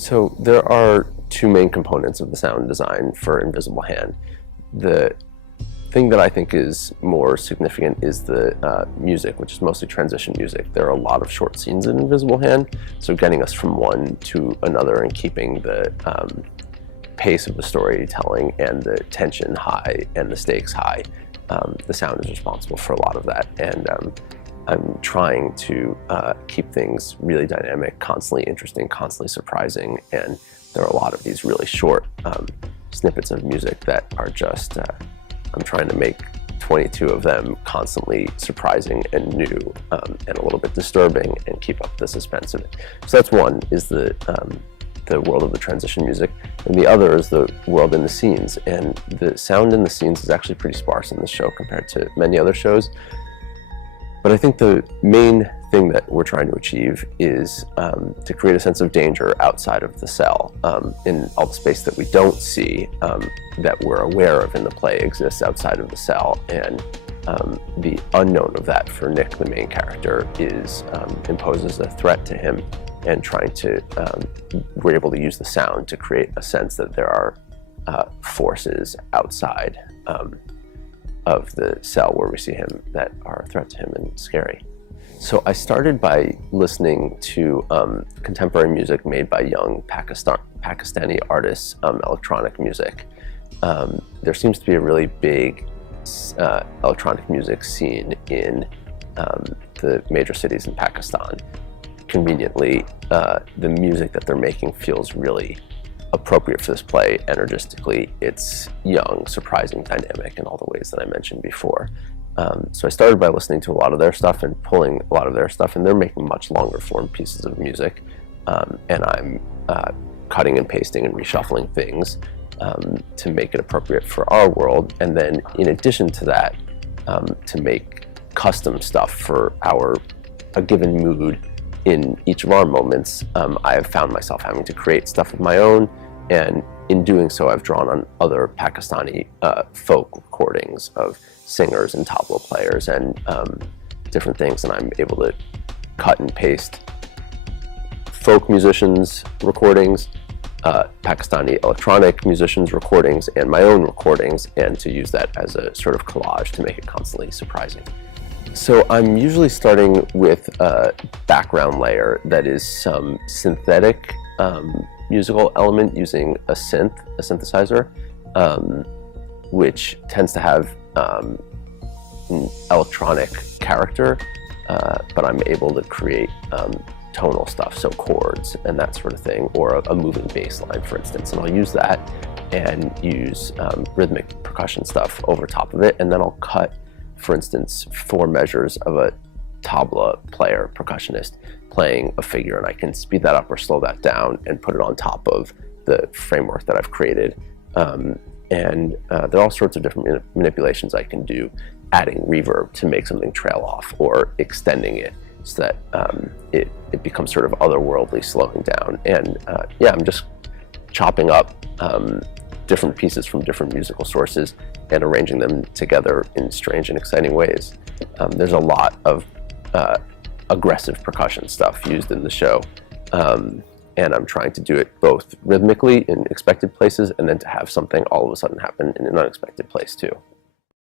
So there are two main components of the sound design for Invisible Hand. The thing that I think is more significant is the music, which is mostly transition music. There are a lot of short scenes in Invisible Hand, so getting us from one to another and keeping the pace of the storytelling and the tension high and the stakes high. The sound is responsible for a lot of that, and I'm trying to keep things really dynamic, constantly interesting, constantly surprising, and there are a lot of these really short snippets of music that are just, I'm trying to make 22 of them constantly surprising and new and a little bit disturbing and keep up the suspense of it. So that's one, is the world of the transition music, and the other is the world in the scenes. And the sound in the scenes is actually pretty sparse in this show compared to many other shows. But I think the main thing that we're trying to achieve is to create a sense of danger outside of the cell. In all the space that we don't see, that we're aware of in the play, exists outside of the cell. And the unknown of that for Nick, the main character, is imposes a threat to him, and trying to, we're able to use the sound to create a sense that there are forces outside of the cell where we see him that are a threat to him and scary. So I started by listening to contemporary music made by young Pakistani artists, electronic music. There seems to be a really big electronic music scene in the major cities in Pakistan. Conveniently, the music that they're making feels really appropriate for this play energistically. It's young, surprising, dynamic in all the ways that I mentioned before. So I started by listening to a lot of their stuff and pulling a lot of their stuff, and they're making much longer form pieces of music. And I'm cutting and pasting and reshuffling things to make it appropriate for our world. And then in addition to that, to make custom stuff for a given mood in each of our moments. I have found myself having to create stuff of my own, and in doing so I've drawn on other Pakistani folk recordings of singers and tabla players and different things, and I'm able to cut and paste folk musicians' recordings, Pakistani electronic musicians' recordings, and my own recordings, and to use that as a sort of collage to make it constantly surprising. So I'm usually starting with a background layer that is some synthetic musical element using a synthesizer, which tends to have an electronic character, but I'm able to create tonal stuff, so chords and that sort of thing, or a moving bass line, for instance, and I'll use that and use rhythmic percussion stuff over top of it, and then I'll cut, for instance, 4 measures of a tabla player, percussionist, playing a figure, and I can speed that up or slow that down and put it on top of the framework that I've created. And there are all sorts of different manipulations I can do, adding reverb to make something trail off, or extending it so that it becomes sort of otherworldly, slowing down. And yeah, I'm just chopping up different pieces from different musical sources and arranging them together in strange and exciting ways. There's a lot of aggressive percussion stuff used in the show, and I'm trying to do it both rhythmically in expected places and then to have something all of a sudden happen in an unexpected place too.